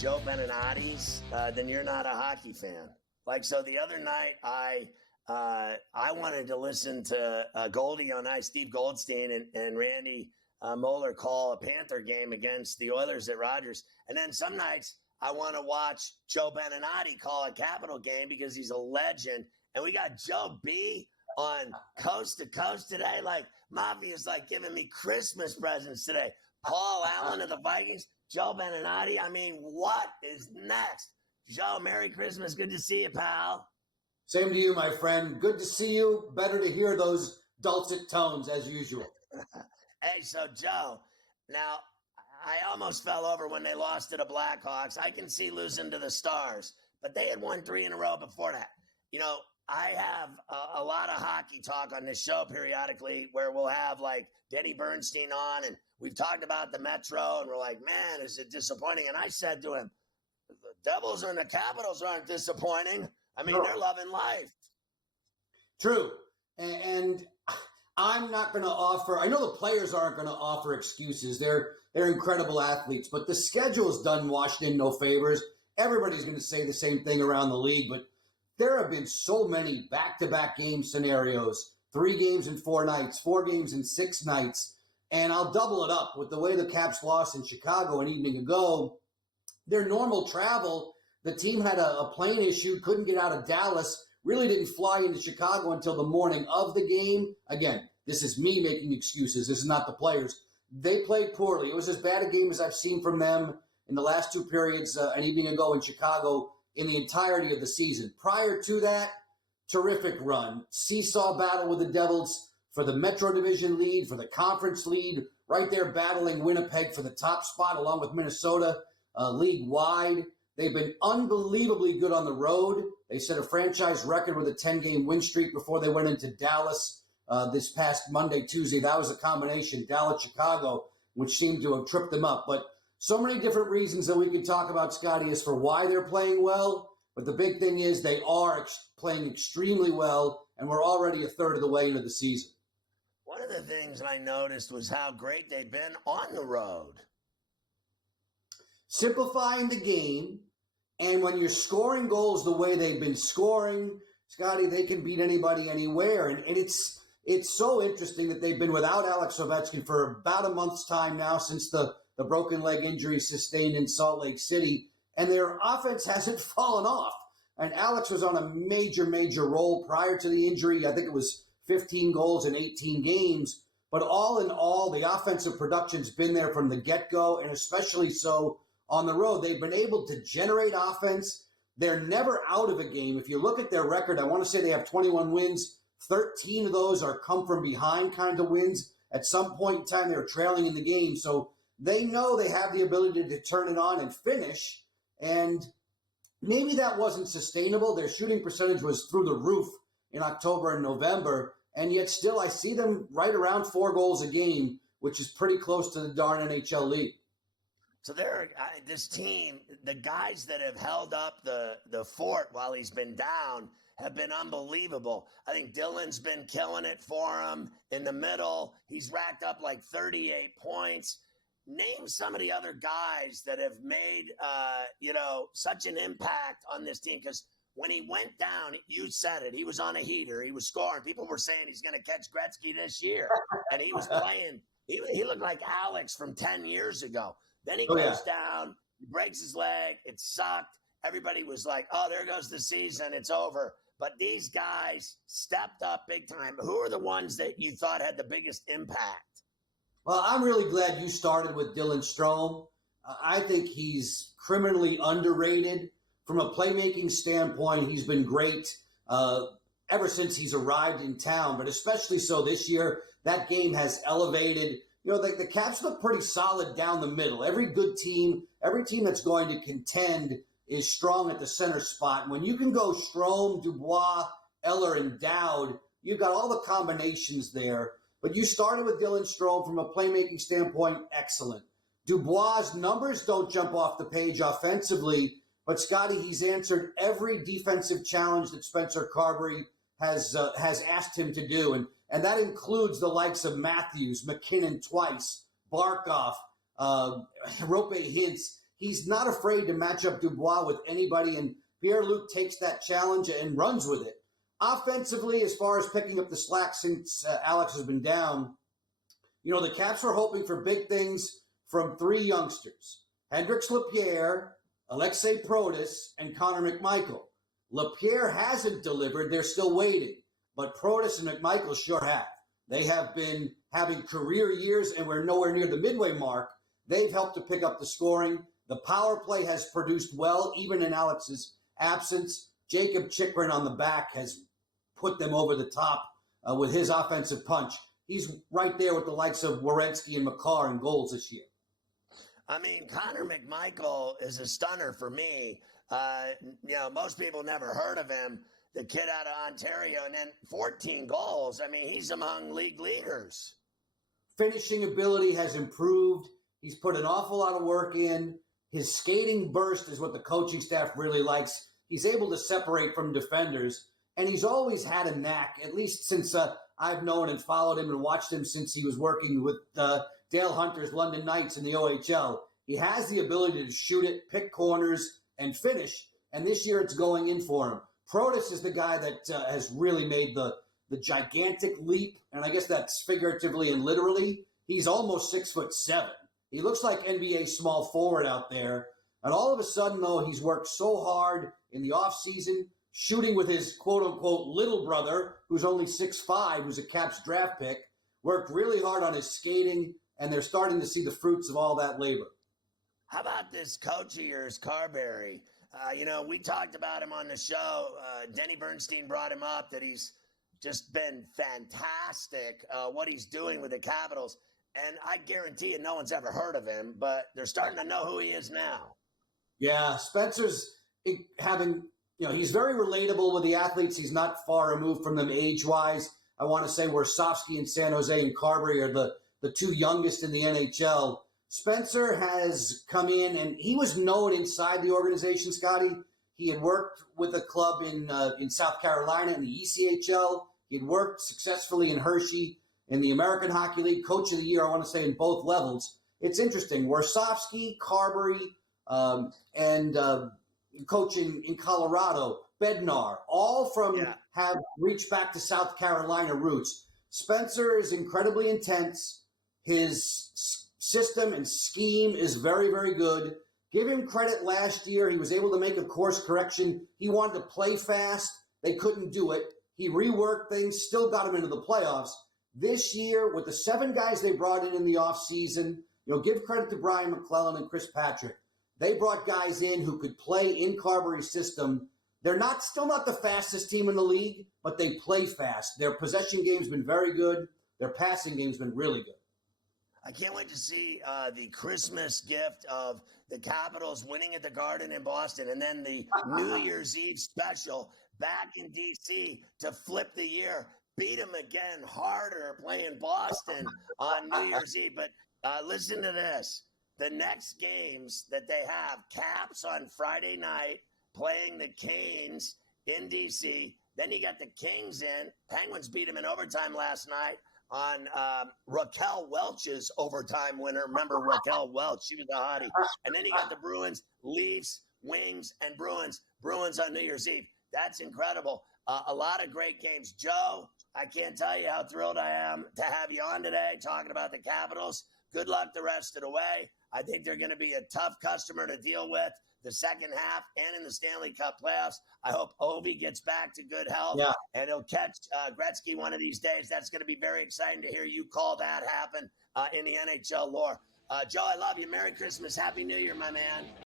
Joe Beninati's, then you're not a hockey fan. Like, so the other night, I wanted to listen to Goldie on Ice, Steve Goldstein and Randy Moeller call a Panther game against the Oilers at Rogers. And then some nights I want to watch Joe Beninati call a Capital game because he's a legend. And we got Joe B on Coast to Coast today. Like, Mafia's like giving me Christmas presents today. Paul Allen of the Vikings, Joe Beninati. I mean, what is next? Joe, Merry Christmas. Good to see you, pal. Same to you, my friend. Good to see you. Better to hear those dulcet tones as usual. Hey, so Joe, now I almost fell over when they lost to the Blackhawks. I can see losing to the Stars, but they had won 3 in a row before that. You know, I have a lot of hockey talk on this show periodically where we'll have like Denny Bernstein on, and we've talked about the Metro, and we're like, man, is it disappointing? And I said to him, the Devils and the Capitals aren't disappointing. I mean, they're loving life. True. And I'm not going to offer – I know the players aren't going to offer excuses. They're incredible athletes, but the schedule's done Washington no favors. Everybody's going to say the same thing around the league, but there have been so many back-to-back game scenarios, 3 games in 4 nights, 4 games in 6 nights, and I'll double it up with the way the Caps lost in Chicago an evening ago. Their normal travel, the team had a plane issue, couldn't get out of Dallas, really didn't fly into Chicago until the morning of the game. Again, this is me making excuses. This is not the players. They played poorly. It was as bad a game as I've seen from them in the last 2 periods an evening ago in Chicago in the entirety of the season. Prior to that, terrific run. Seesaw battle with the Devils for the Metro Division lead, for the conference lead, right there battling Winnipeg for the top spot along with Minnesota league-wide. They've been unbelievably good on the road. They set a franchise record with a 10-game win streak before they went into Dallas this past Monday, Tuesday. That was a combination, Dallas-Chicago, which seemed to have tripped them up. But so many different reasons that we can talk about, Scotty, as for why they're playing well. But the big thing is they are playing extremely well, and we're already a third of the way into the season. One of the things I noticed was how great they've been on the road. Simplifying the game, and when you're scoring goals the way they've been scoring, Scotty, they can beat anybody anywhere. And it's so interesting that they've been without Alex Ovechkin for about a month's time now since the broken leg injury sustained in Salt Lake City, and their offense hasn't fallen off. And Alex was on a major, major roll prior to the injury. I think it was 15 goals in 18 games. But all in all, the offensive production's been there from the get-go, and especially so on the road. They've been able to generate offense. They're never out of a game. If you look at their record, I want to say they have 21 wins. 13 of those are come from behind kind of wins. At some point in time, they were trailing in the game. So they know they have the ability to turn it on and finish. And maybe that wasn't sustainable. Their shooting percentage was through the roof in October and November. And yet still I see them right around 4 goals a game, which is pretty close to the darn NHL league. So this team, the guys that have held up the fort while he's been down have been unbelievable. I think Dylan's been killing it for him in the middle. He's racked up like 38 points. Name some of the other guys that have made, such an impact on this team. Because when he went down, you said it, he was on a heater. He was scoring. People were saying he's going to catch Gretzky this year. And he was playing. He looked like Alex from 10 years ago. Then he goes down, he breaks his leg. It sucked. Everybody was like, oh, there goes the season. It's over. But these guys stepped up big time. Who are the ones that you thought had the biggest impact? Well, I'm really glad you started with Dylan Strome. I think he's criminally underrated. From a playmaking standpoint, he's been great ever since he's arrived in town, but especially so this year. That game has elevated. You know, the Caps look pretty solid down the middle. Every good team, every team that's going to contend is strong at the center spot. When you can go Strome, Dubois, Eller, and Dowd, you've got all the combinations there. But you started with Dylan Strome from a playmaking standpoint, excellent. Dubois' numbers don't jump off the page offensively, but Scotty, he's answered every defensive challenge that Spencer Carbery has asked him to do. And that includes the likes of Matthews, McKinnon twice, Barkov, Rope Hintz. he's not afraid to match up Dubois with anybody, and Pierre-Luc takes that challenge and runs with it. Offensively, as far as picking up the slack since Alex has been down, the Caps were hoping for big things from three youngsters, Hendrix Lapierre, Alexei Protas, and Connor McMichael. Lapierre hasn't delivered. They're still waiting. But Protas and McMichael sure have. They have been having career years, and we're nowhere near the midway mark. They've helped to pick up the scoring. The power play has produced well, even in Alex's absence. Jacob Chychrun on the back has put them over the top with his offensive punch. He's right there with the likes of Werenski and Makar in goals this year. I mean, Connor McMichael is a stunner for me. Most people never heard of him. The kid out of Ontario, and then 14 goals. I mean, he's among league leaders. Finishing ability has improved. He's put an awful lot of work in. His skating burst is what the coaching staff really likes. He's able to separate from defenders, and he's always had a knack, at least since I've known and followed him and watched him since he was working with Dale Hunter's London Knights in the OHL. He has the ability to shoot it, pick corners, and finish, and this year it's going in for him. Protas is the guy that has really made the gigantic leap, and I guess that's figuratively and literally. He's almost 6'7". He looks like NBA small forward out there, and all of a sudden, though, he's worked so hard in the offseason, shooting with his quote-unquote little brother, who's only 6'5", who's a Caps draft pick, worked really hard on his skating, and they're starting to see the fruits of all that labor. How about this coach of yours, Carberry? We talked about him on the show. Denny Bernstein brought him up, that he's just been fantastic, what he's doing with the Capitals. And I guarantee you no one's ever heard of him, but they're starting to know who he is now. Yeah, Spencer's having, he's very relatable with the athletes. He's not far removed from them age-wise. I want to say Warsofsky in San Jose and Carberry are the two youngest in the NHL. Spencer has come in, and he was known inside the organization, Scotty. He had worked with a club in South Carolina in the ECHL. He had worked successfully in Hershey in the American Hockey League, Coach of the Year, I want to say, in both levels. It's interesting. Warsofsky, Carberry, and coach in Colorado, Bednar, all have reached back to South Carolina roots. Spencer is incredibly intense. His system and scheme is very, very good. Give him credit last year. He was able to make a course correction. He wanted to play fast. They couldn't do it. He reworked things, still got him into the playoffs. This year, with the 7 guys they brought in the offseason, give credit to Brian McClellan and Chris Patrick. They brought guys in who could play in Carberry's system. They're still not the fastest team in the league, but they play fast. Their possession game's been very good. Their passing game's been really good. I can't wait to see the Christmas gift of the Capitals winning at the Garden in Boston, and then the New Year's Eve special back in D.C. to flip the year. Beat them again harder playing Boston on New Year's Eve. But listen to this. The next games that they have, Caps on Friday night playing the Canes in D.C. Then you got the Kings in. Penguins beat them in overtime last night on Raquel Welch's overtime winner. Remember Raquel Welch? She was a hottie. And then you got the Bruins, Leafs, Wings, and Bruins. Bruins on New Year's Eve. That's incredible. A lot of great games. Joe, I can't tell you how thrilled I am to have you on today talking about the Capitals. Good luck the rest of the way. I think they're going to be a tough customer to deal with the second half and in the Stanley Cup playoffs. I hope Ovi gets back to good health and he'll catch Gretzky one of these days. That's going to be very exciting to hear you call that happen in the NHL lore. Joe, I love you. Merry Christmas. Happy New Year, my man.